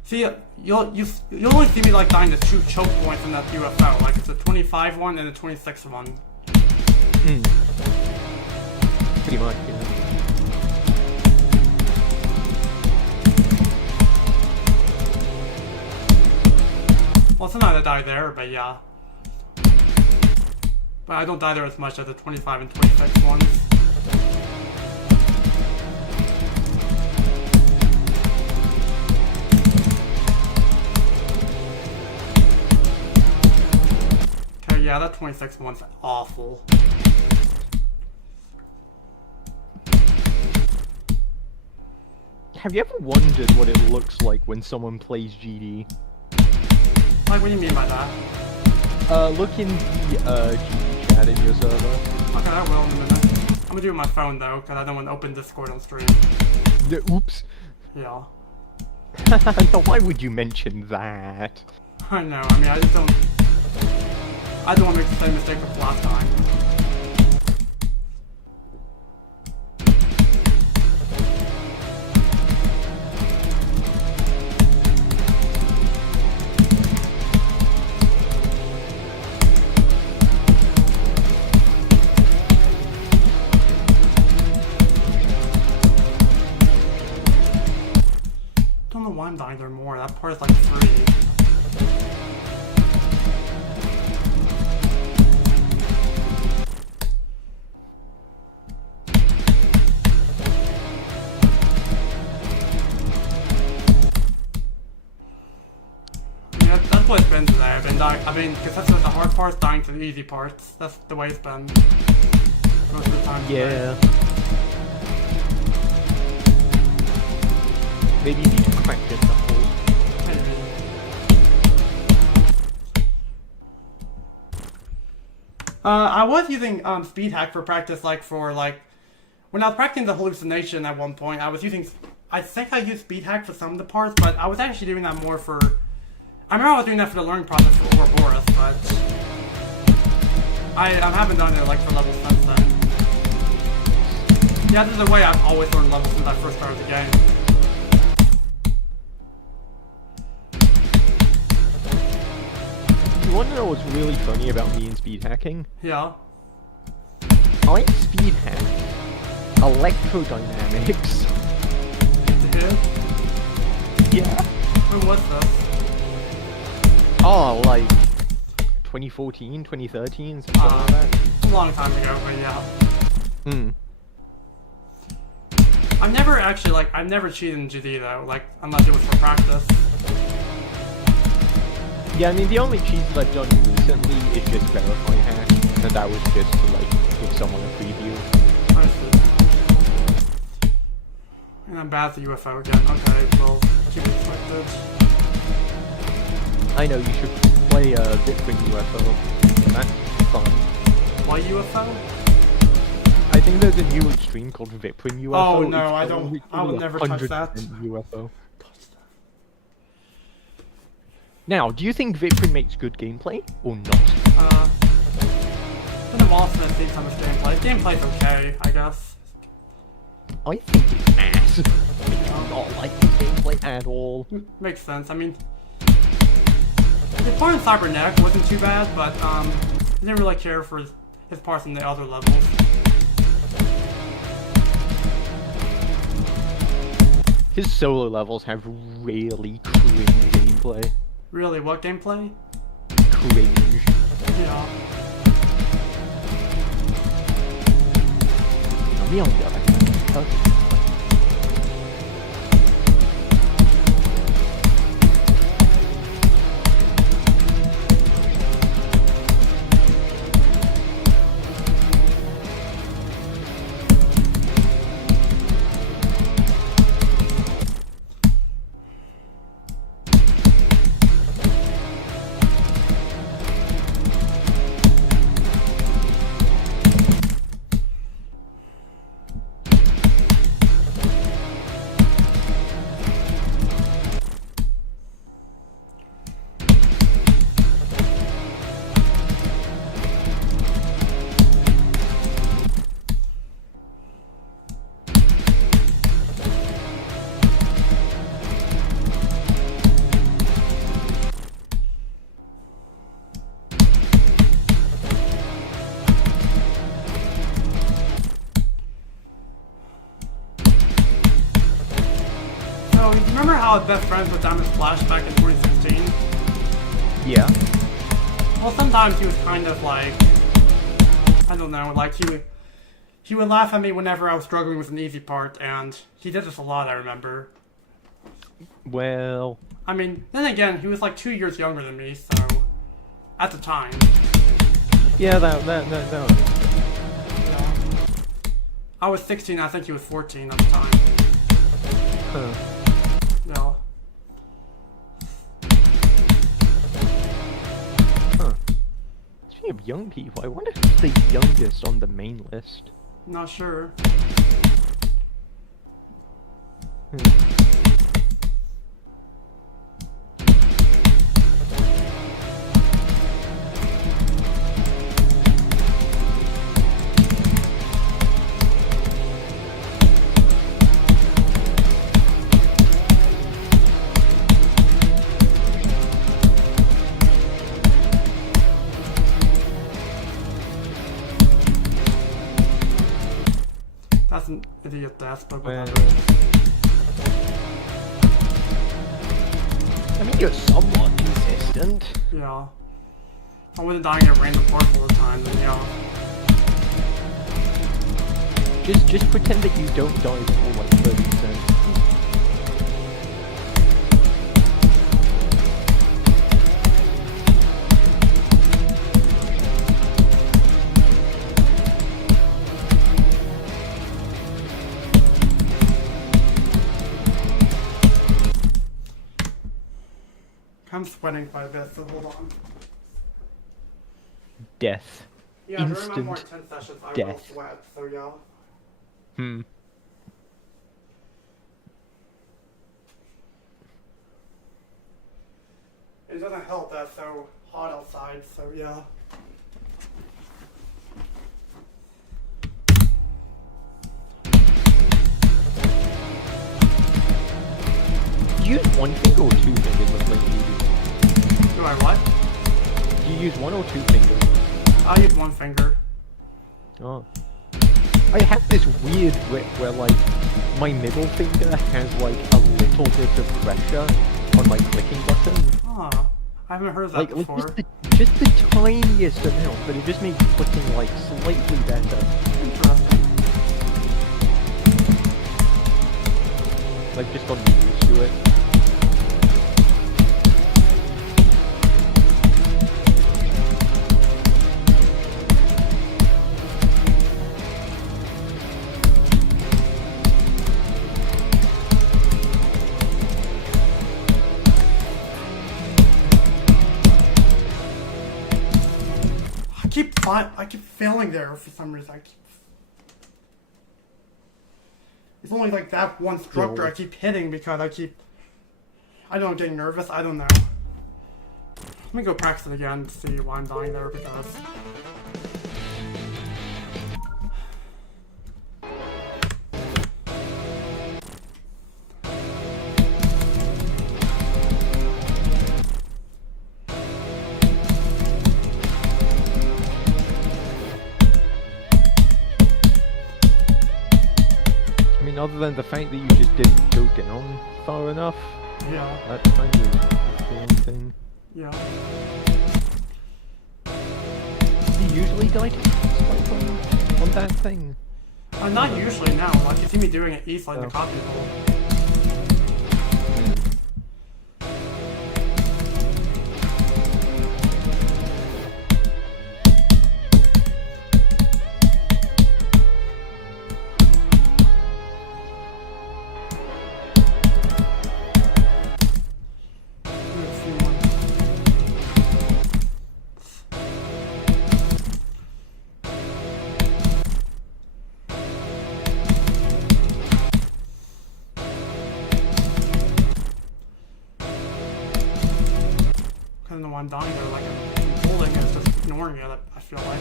See, you'll only see me like dying to 2 choke points in that UFO. Like it's a 25 one and a 26 one. Pretty much, yeah. Well, sometimes I die there, but yeah. But I don't die there as much as the 25 and 26 ones. Yeah, that 26 one's awful. Have you ever wondered what it looks like when someone plays GD? Like, what do you mean by that? Look in the GD chat in your server. Okay, I will in a minute. I'm gonna do it on my phone though, because I don't want to open Discord on stream. Oops. Yeah. No, why would you mention that? I know, I mean, I don't want to make the same mistake as last time. Don't know why I'm dying there more. That part is like 3. That's what it's been today. I've been dying. Because that's the hard parts, dying to the easy parts. That's the way it's been most of the time. Yeah. Maybe you need to crack your knuckles. Maybe. I was using speed hack for practice, when I was practicing the hallucination at one point. I think I used speed hack for some of the parts, but I was actually doing that more for. I remember I was doing that for the learning process for Ouroboros, but I haven't done it for levels since then. Yeah, this is the way I've always learned levels since I first started the game. You want to know what's really funny about me and speed hacking? Yeah. I speed hack electrodynamics. Did? Yeah. When was this? Oh, like 2014, 2013, something like that. A long time ago, but yeah. I've never cheated in GD though, unless it was for practice. Yeah, I mean, the only cheats that I've done recently is just verify hack, and that was just to, give someone a preview. I see. And I'm bad at the UFO again. Okay, well, keep it expected. I know, you should play Bitcoin UFO. That's fun. Why UFO? I think there's a new extreme called Viprin UFO. Oh no, I don't. I would never touch that. UFO. Now, do you think Viprin makes good gameplay or not? Been a while since I've seen some of his gameplay. Gameplay's okay, I guess. I think it's ass. I do not like the gameplay at all. Makes sense. I mean, his part in Cybernetic wasn't too bad, but I didn't really care for his parts in the other levels. His solo levels have really cringe gameplay. Really, what gameplay? Cringe. Yeah. Me on the other hand, is perfect. So, you remember how I was best friends with Diamond Splash back in 2016? Yeah. Well, sometimes he was kind of like, I don't know, like he would laugh at me whenever I was struggling with an easy part, and he did this a lot, I remember. Well... I mean, then again, he was like 2 years younger than me, so... At the time. Yeah, that was... Yeah. I was 16, I think he was 14 at the time. Huh. Yeah. Huh. Speaking of young people, I wonder who's the youngest on the main list. Not sure. That's an idiot death, but Well, whatever. I mean, you're somewhat consistent. Yeah. I wasn't dying at random parts all the time, then yeah. Just pretend that you don't die for like 30%. I'm sweating quite a bit, so hold on. Death. Yeah, during my Instant more intense sessions, I will death. sweat, so yeah. Hmm. It doesn't help that it's so hot outside, so yeah. Do you use one finger or two fingers when playing Voodoo? Do I what? Do you use one or two fingers? I use one finger. Oh. I have this weird where like my middle finger has like a little bit of pressure on my clicking button. Ah, I haven't heard of that Like before. just the tiniest amount, but it just makes clicking like slightly better. Interesting. Like just gotten used to it. I keep failing there for some reason. It's only like that one structure I keep hitting because I don't know, getting nervous. I don't know. Let me go practice it again to see why I'm dying there because. Other than the fact that you just didn't go down far enough, Yeah. that's kind of the only thing. Yeah. You usually die to spike on that thing. Not usually now. Like you see me doing it easily in the copy pool. I'm dying there, like I'm holding it, it's just ignoring it, I feel like.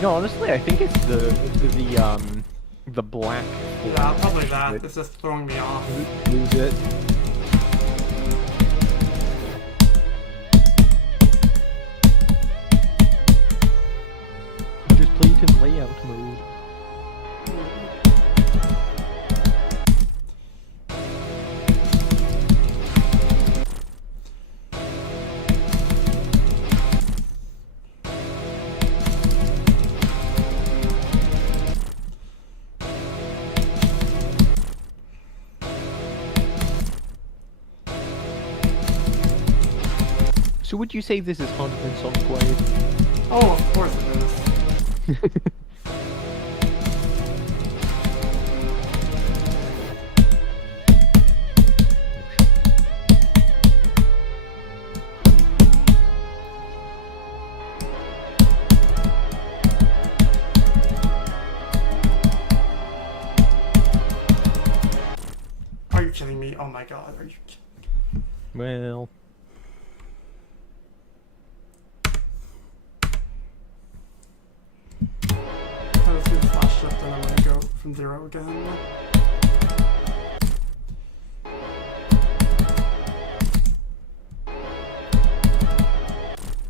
No, honestly, I think it's the black. Yeah, probably that. It's just throwing me off. Lose it. Just play it in layout mode. So would you say this is harder than Sonic Wave? Oh, of course it is. Are you kidding me? Oh my god, are you kidding? Well... Let's do the flash shift and I'm gonna go from 0 again.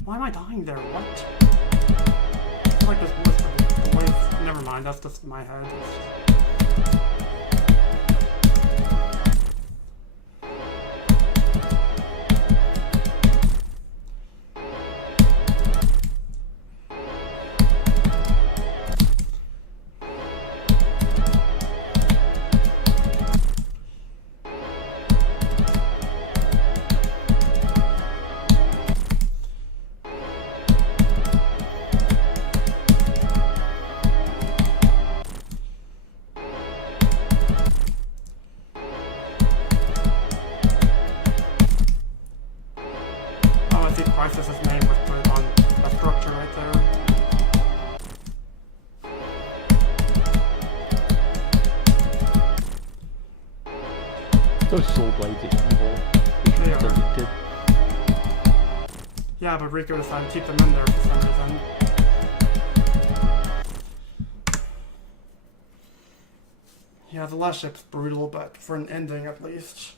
Why am I dying there? What? I feel like the wave. Never mind, that's just in my head. Crisis's name was put on a structure right there. Those soul blades are evil. They should be deleted. Yeah, but Rico decided to keep them in there for some reason. Yeah, the last ship's brutal, but for an ending at least.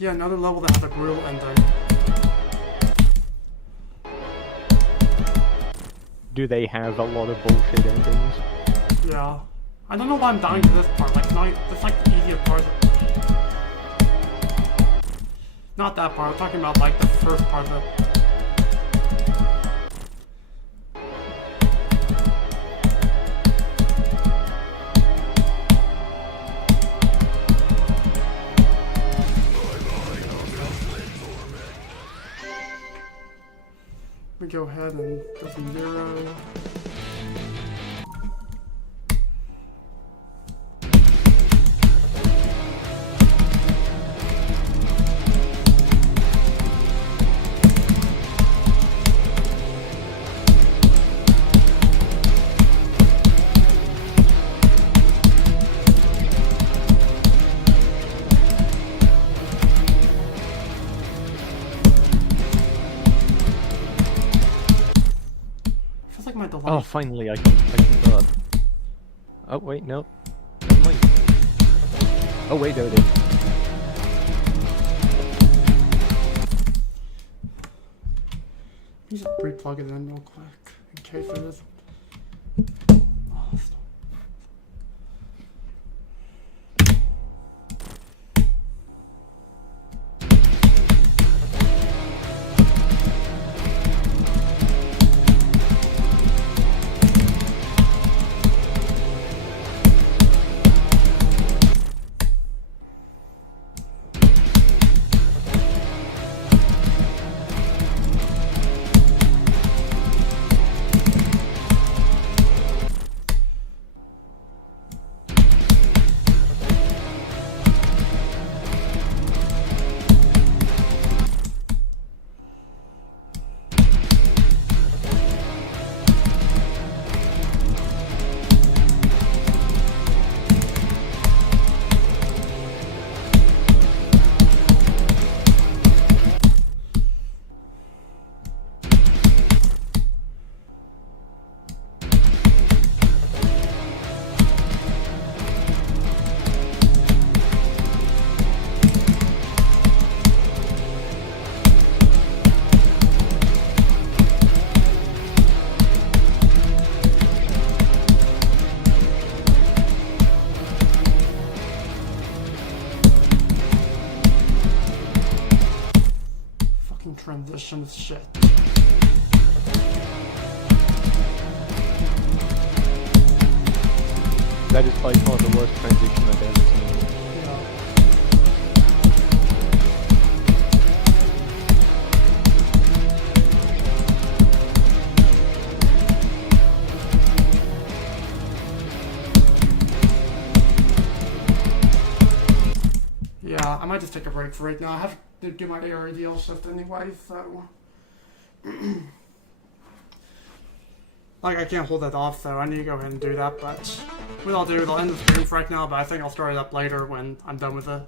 Yeah, another level that has a brutal ending. Do they have a lot of bullshit endings? Yeah. I don't know why I'm dying to this part. Like, it's like the easier part. Not that part. I'm talking about like the first part of the. We go ahead and go from 0. Oh, finally I can Oh, wait, no. Never mind. Oh, wait, there it is. Let me just re-plug it in real quick, in case it is. Oh, stop. transition is shit. That is by far the worst transition I've ever seen. Yeah, I might just take a break for right now. I have to do my ARDL shift anyway, so... like, I can't hold that off, so I need to go ahead and do that, but... what I'll do is I'll end the stream for right now, but I think I'll start it up later when I'm done with it.